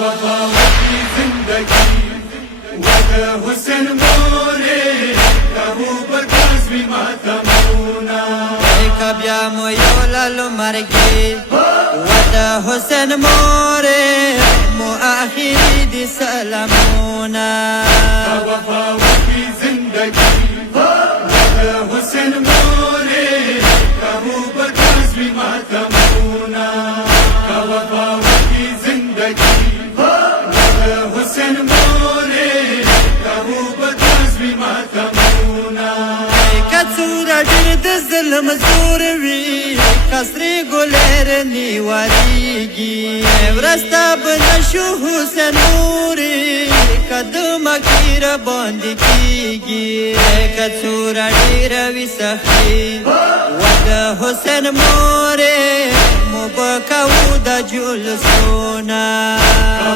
وفا وفي زندگی وده حسین موری کهو بکازوی ماتمونا کبیا مو یولالو مرگی وده حسین موری مو آخری دی سلامونا وفا وفي زندگی وده حسین موری کهو بکازوی ماتمونا وفا وفي زندگی وده حسین موری کهو بکازوی ماتمونا کڅوړه ډېر د ظلم زور وي کسرې ګلر نیواریږي ورستا بنشو حسین موري قدم کیر باندې کیږي کڅوړه ډېر وي سخی وده حسین موري مبکاو د جلسونا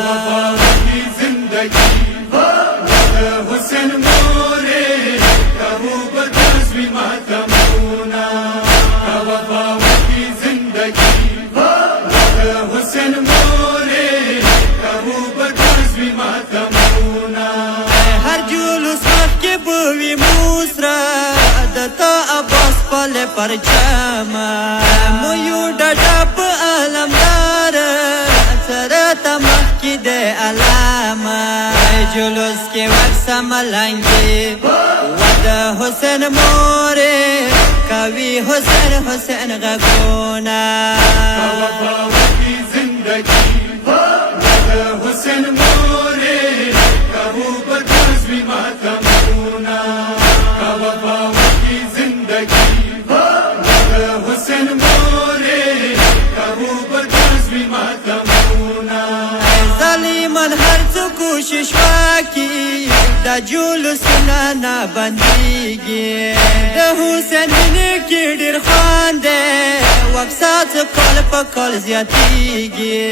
وفا وفي زندگی وده حسین موری کهو بکازوی ماتمونا وفا وفي زندگی وده حسین موری کهو بکازوی ماتمونا هر جلوس مخکې بوي موسرا دتا عباس پل پرچما مو یو ډډا په علمدار سره ته مخکې د علامه جلوس کې وکسه ملنګي وده حسین موري کوي حسین غږونه وفا وفي زندگی وده حسین موری کهو بکازوی ماتمونا وفا وفي زندگی وده حسین موری کهو بکازوی ماتمونا ظالمان هر څه کوشش وکړي دا جلوس نه بنديږي د حسین مینې کې ډېر خوند دی وکسات کال په کال زیاتېږي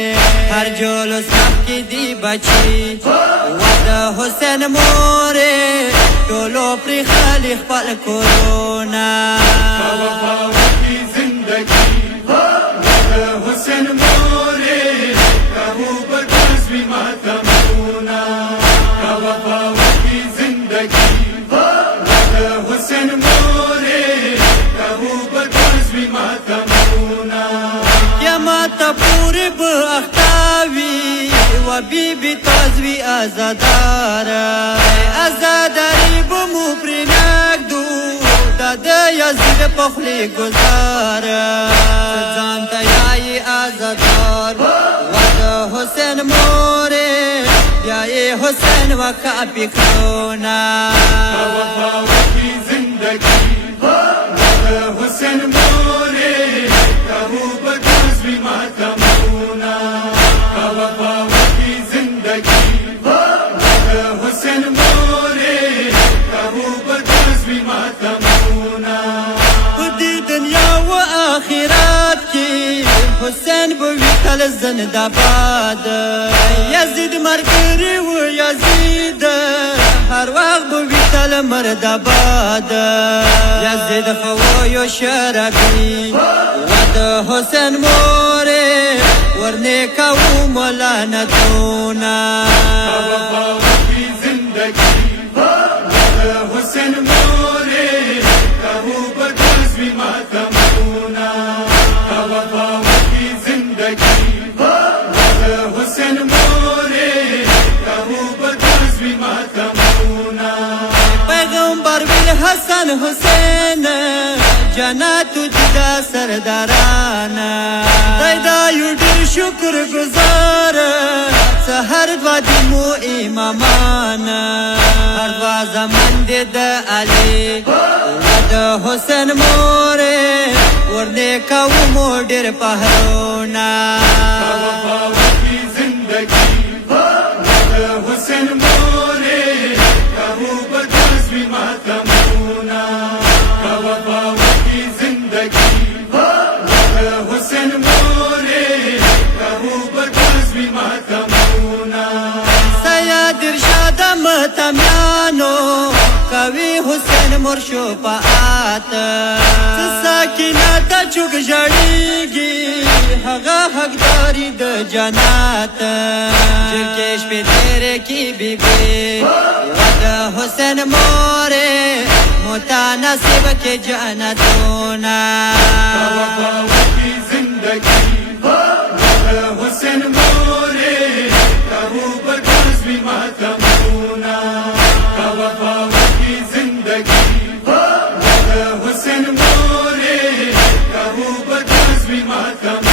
هر جلوس مخکې دی بچي وده حسین موري ټولو پرې خالي خپل کورونه وفا وفي زندگی وده حسین موری کهو بکازوی ماتمونا وفا وفي زندگی وده حسین موری کهو بکازوی ماتمونا قیامت پوری به اختاوی و بیبی تازوی ازاداری بمو پری نگدو داد یزید پخلی گزاره ځان ته یای ازادار وده حسین موری بیای حسین وکا پکرونا وفا وفي زندگی وده حسین موری کهو بکازوی ماتمونا وفا وفي زندگی وده حسین موری کهو بکازوی ماتمونا پدی دنیا و آخرت کی حسین بوی تل زنده باد یزید مرگری و یزید هر وقت بوی تل مرد باد یزید خوای و شربی وده حسین موری ورنکا و ملانتونا وفا وفي زندگی وده حسین موری کهو بکازوی ماتمونا وفا وفي زندگی وده حسین موری کهو بکازوی ماتمونا پیغمبر ویل حسین جنت جدا سردارانا دایدا یو ډېر شکر گزار سهر دوا دی مو امامانا هر دوا زمان دی د علی وده حسین موری ورنکا و مو ډېر پهرونا وفا وفي زندگی وده حسین موری کهو بکازوی ماتمونا وفا وفي زندگی وده حسین موری کهو بکازوی ماتمونا سید ارشاد متمیانو کوي حسین مرشو پات ساکینه چوک جړیږي هغه حقداري د جنت जिरकेश पे तेरे की बीबी वदा हुसैन मोरे मोता नसीब के जन्नतोना वफा की जिंदगी वदा हुसैन मोरे कहू बदज़्मी मातमूना वफा की जिंदगी वदा हुसैन मोरे कहू बदज़्मी मातमूना